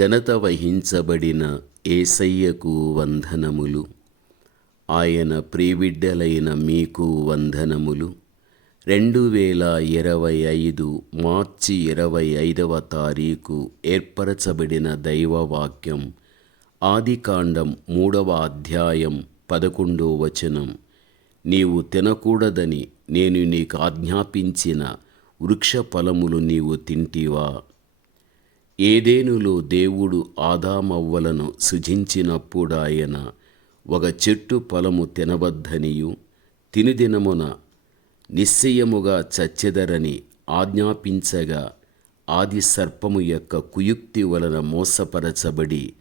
ఘనత వహించబడిన ఏసయ్యకు వందనములు. ఆయన ప్రీబిడ్డలైన మీకు వందనములు. రెండు వేల ఇరవై ఐదు మార్చి ఇరవై ఐదవ తారీఖు ఏర్పరచబడిన దైవవాక్యం ఆదికాండం మూడవ అధ్యాయం పదకొండో వచనం. నీవు తినకూడదని నేను నీకు ఆజ్ఞాపించిన వృక్ష ఫలములు నీవు తింటివా? ఏదేనులో దేవుడు ఆదామవ్వలను సృజించినప్పుడు ఆయన ఒక చెట్టు ఫలము తినవద్దనియు తినుదినమున నిశ్చయముగా చచ్చెదరని ఆజ్ఞాపించగా ఆది సర్పము యొక్క కుయుక్తి వలన మోసపరచబడి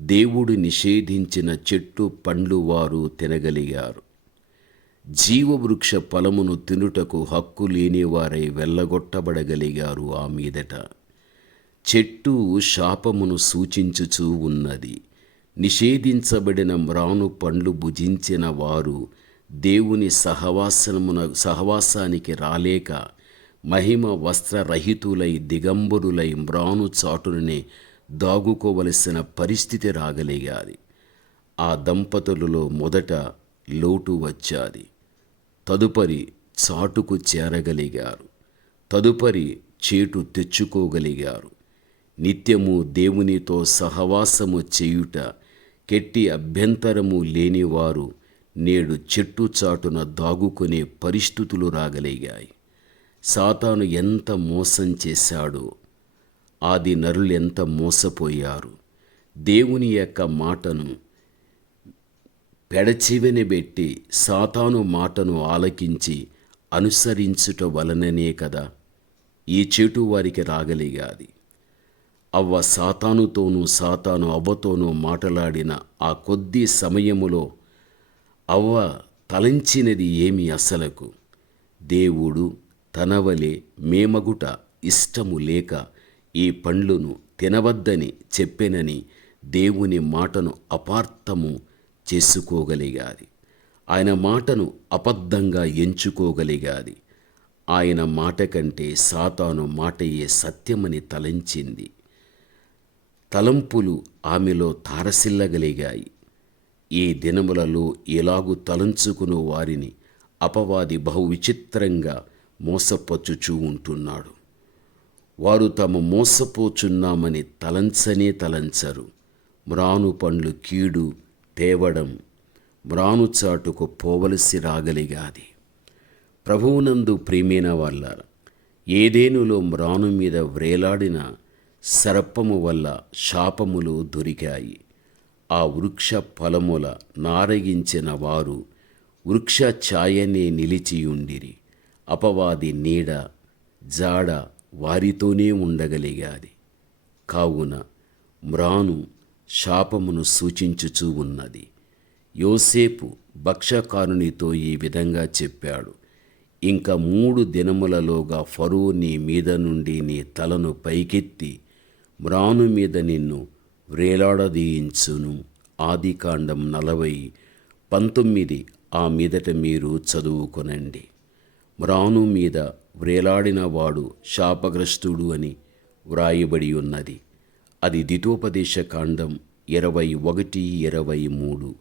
దేవుడు నిషేధించిన చెట్టు పండ్లు వారు తినగలిగారు. జీవవృక్ష ఫలమును తినుటకు హక్కు లేనివారై వెళ్ళగొట్టబడగలిగారు ఆ మీదట. చెట్టు శాపమును సూచించుచూ ఉన్నది. నిషేధించబడిన మ్రాను పండ్లు భుజించిన వారు దేవుని సహవాసనమున సహవాసానికి రాలేక మహిమ వస్త్రరహితులై దిగంబరులై మ్రాను చాటుననే దాగుకోవలసిన పరిస్థితి రాగలిగాది. ఆ దంపతులలో మొదట లోటు వచ్చాది. తదుపరి చాటుకు చేరగలిగారు. తదుపరి చేటు తెచ్చుకోగలిగారు. నిత్యము దేవునితో సహవాసము చేయుట కెట్టి అభ్యంతరము లేనివారు నేడు చెట్టు చాటున దాగుకునే పరిస్థితులు రాగలిగాయి. సాతాను ఎంత మోసం చేశాడో ఆది నరులు ఎంత మోసపోయారు. దేవుని యొక్క మాటను పెడచివెని పెట్టి సాతాను మాటను ఆలకించి అనుసరించుట వలననే కదా ఈ చెటు వారికి రాగలిగాది. అవ్వ సాతానుతోనూ సాతాను అవ్వతోనూ మాటలాడిన ఆ కొద్ది సమయములో అవ్వ తలంచినది ఏమి అసలకు దేవుడు తనవలే మేమగుట ఇష్టము లేక ఈ పండ్లును తినవద్దని చెప్పెనని దేవుని మాటను అపార్థము చేసుకోగలిగాది. ఆయన మాటను అబద్ధంగా ఎంచుకోగలిగాది. ఆయన మాట కంటే సాతాను మాటయే సత్యమని తలంచింది. తలంపులు ఆమెలో తారసిల్లగలిగాయి. ఈ దినములలో ఎలాగు తలంచుకును వారిని అపవాది బహు విచిత్రంగా మోసపచ్చుచూ ఉంటున్నాడు. వారు తమ మోసపోచున్నామని తలంచనే తలంచరు. మ్రాను పండ్లు కీడు తేవడం మ్రాను చాటుకు పోవలసి రాగలిగాది. ప్రభువునందు ప్రియమైన వాళ్ళ ఏదేనులో మ్రాను మీద వ్రేలాడిన సర్పము వల్ల శాపములు దొరికాయి. ఆ వృక్ష ఫలముల నారగించిన వారు వృక్ష ఛాయనే నిలిచియుండిరి. అపవాది నీడ జాడ వారితోనే ఉండగలిగాది. కావున మ్రాను శాపమును సూచించుచూ ఉన్నది. యోసేపు భక్షకారునితో ఈ విధంగా చెప్పాడు. ఇంకా మూడు దినములలోగా ఫరో నీ మీద నుండి నీ తలను పైకెత్తి మ్రాను మీద నిన్ను వ్రేలాడదీయించును. ఆదికాండం నలభై పంతొమ్మిది ఆ మీదట మీరు చదువుకొనండి. మ్రాను మీద వ్రేలాడిన వాడు శాపగ్రస్తుడు అని వ్రాయబడి ఉన్నది. అది దితోపదేశ కాండం ఇరవై ఒకటి ఇరవై మూడు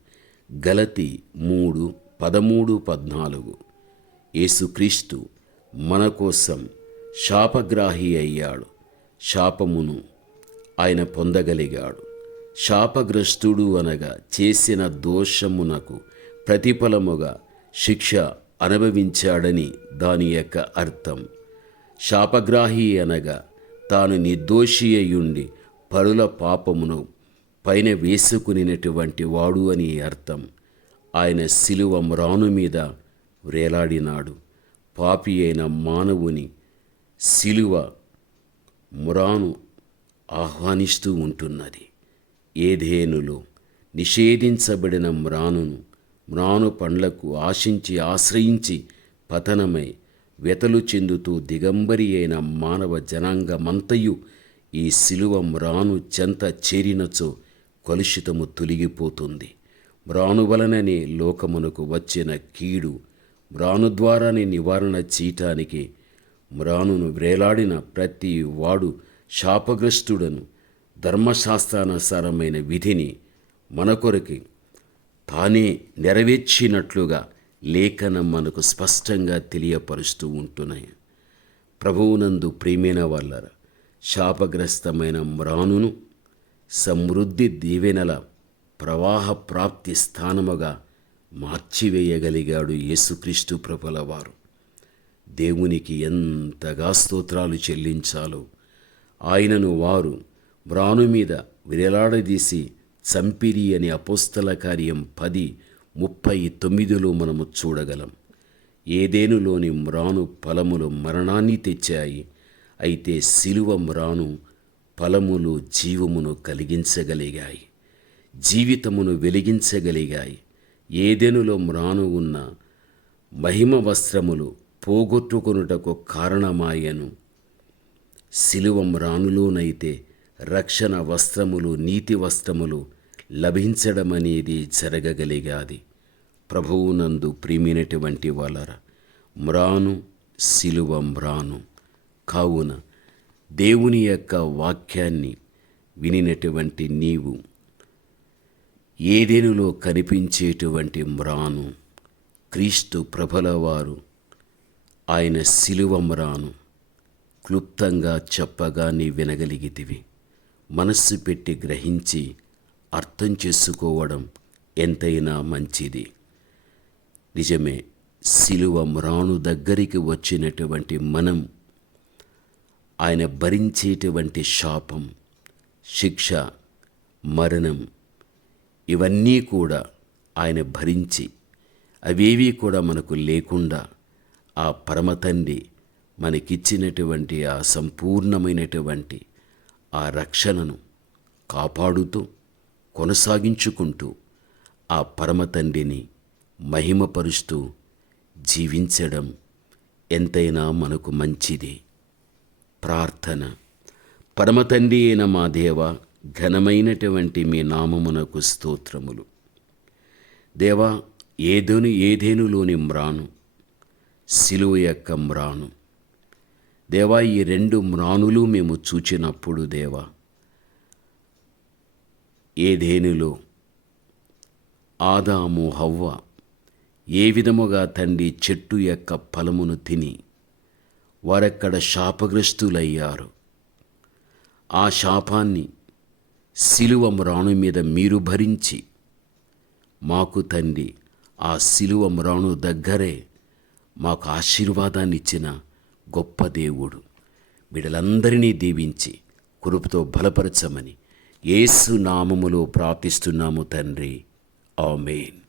గలతి మూడు పదమూడు పద్నాలుగు. యేసుక్రీస్తు మన కోసం శాపగ్రాహి అయ్యాడు. శాపమును ఆయన పొందగలిగాడు. శాపగ్రస్తుడు అనగా చేసిన దోషమునకు ప్రతిఫలముగా శిక్ష అనుభవించాడని దాని యొక్క అర్థం. శాపగ్రాహి అనగా తాను నిర్దోషి అయ్యుండి పరుల పాపమును పైన వేసుకునినటువంటి వాడు అని అర్థం. ఆయన శిలువ మ్రాను మీద వేలాడినాడు. పాపి అయిన మానవుని శిలువ మురాను ఆహ్వానిస్తూ ఉంటున్నది. ఏధేనులో నిషేధించబడిన మ్రానును మ్రాను పండ్లకు ఆశించి ఆశ్రయించి పతనమై వెతలు చెందుతూ దిగంబరి అయిన మానవ జనాంగమంతయు ఈ శిలువ మ్రాను చెంత చేరినచో కలుషితము తొలగిపోతుంది. మ్రాను వలననే లోకమునకు వచ్చిన కీడు మ్రాను ద్వారానే నివారణ చేయటానికి మ్రానును వ్రేలాడిన ప్రతి వాడు శాపగ్రస్తుడను ధర్మశాస్త్రానుసారమైన విధిని మన కొరకి తానే నెరవేర్చినట్లుగా లేఖనం మనకు స్పష్టంగా తెలియపరుస్తూ ఉంటున్నాయి. ప్రభువునందు ప్రేమైన వాళ్ళ శాపగ్రస్తమైన మ్రానును సమృద్ధి దీవెనల ప్రవాహ ప్రాప్తి స్థానముగా మార్చివేయగలిగాడు యేసుక్రీస్తు ప్రభుల వారు దేవునికి ఎంతగా స్తోత్రాలు చెల్లించాలో ఆయనను వారు మ్రాను మీద విరలాడదీసి చంపిరి అనే అపోస్తల కార్యం పది ముప్పై తొమ్మిదిలో మనము చూడగలం. ఏదేనులోని మ్రాను ఫలములు మరణాన్ని తెచ్చాయి అయితే శిలువ మ్రాను ఫలములు జీవమును కలిగించగలిగాయి జీవితమును వెలిగించగలిగాయి. ఏదెనులో మ్రాను ఉన్న మహిమ వస్త్రములు పోగొట్టుకొనుటకు కారణమాయను. శిలువ మ్రానులోనైతే రక్షణ వస్త్రములు నీతి వస్త్రములు లభించడమనేది జరగగలిగాది. ప్రభువునందు ప్రియమైనటువంటి వాళ్ళర మ్రాను శిలువ మ్రాను కావున దేవుని యొక్క వాక్యాన్ని వినినటువంటి నీవు ఏదేనులో కనిపించేటువంటి మ్రాను క్రీస్తు ప్రభలవారు ఆయన శిలువ మ్రాను క్లుప్తంగా చెప్పగా నీ వినగలిగితివి మనస్సు పెట్టి గ్రహించి అర్థం చేసుకోవడం ఎంతైనా మంచిది. నిజమే సిలువ మ్రాను దగ్గరికి వచ్చినటువంటి మనం ఆయన భరించేటువంటి శాపం శిక్ష మరణం ఇవన్నీ కూడా ఆయన భరించి అవేవీ కూడా మనకు లేకుండా ఆ పరమతండ్రి మనకిచ్చినటువంటి ఆ సంపూర్ణమైనటువంటి ఆ రక్షణను కాపాడుతూ కొనసాగించుకుంటూ ఆ పరమతండ్రిని మహిమపరుస్తూ జీవించడం ఎంతైనా మనకు మంచిది. ప్రార్థన. పరమతండ్రి అయిన మా దేవ ఘనమైనటువంటి మీ నామమునకు స్తోత్రములు. దేవా ఏదోను ఏదేనులోని మ్రాను సిలువ యొక్క మ్రాను దేవా ఈ రెండు మ్రాణులు మేము చూచినప్పుడు దేవా ఏదేనులో ఆదాము హవ్వ ఏ విధముగా తండ్రి చెట్టు యొక్క ఫలమును తిని వారక్కడ శాపగ్రస్తులయ్యారు. ఆ శాపాన్ని శిలువ మ్రాణు మీద మీరు భరించి మాకు తండ్రి ఆ శిలువ మ్రాణు దగ్గరే మాకు ఆశీర్వాదాన్ని ఇచ్చిన గొప్ప దేవుడు. బిడలందరినీ దీవించి కురుపుతో బలపరచమని ఏసు నామములో ప్రార్థిస్తున్నాము తండ్రి. ఆమెన్.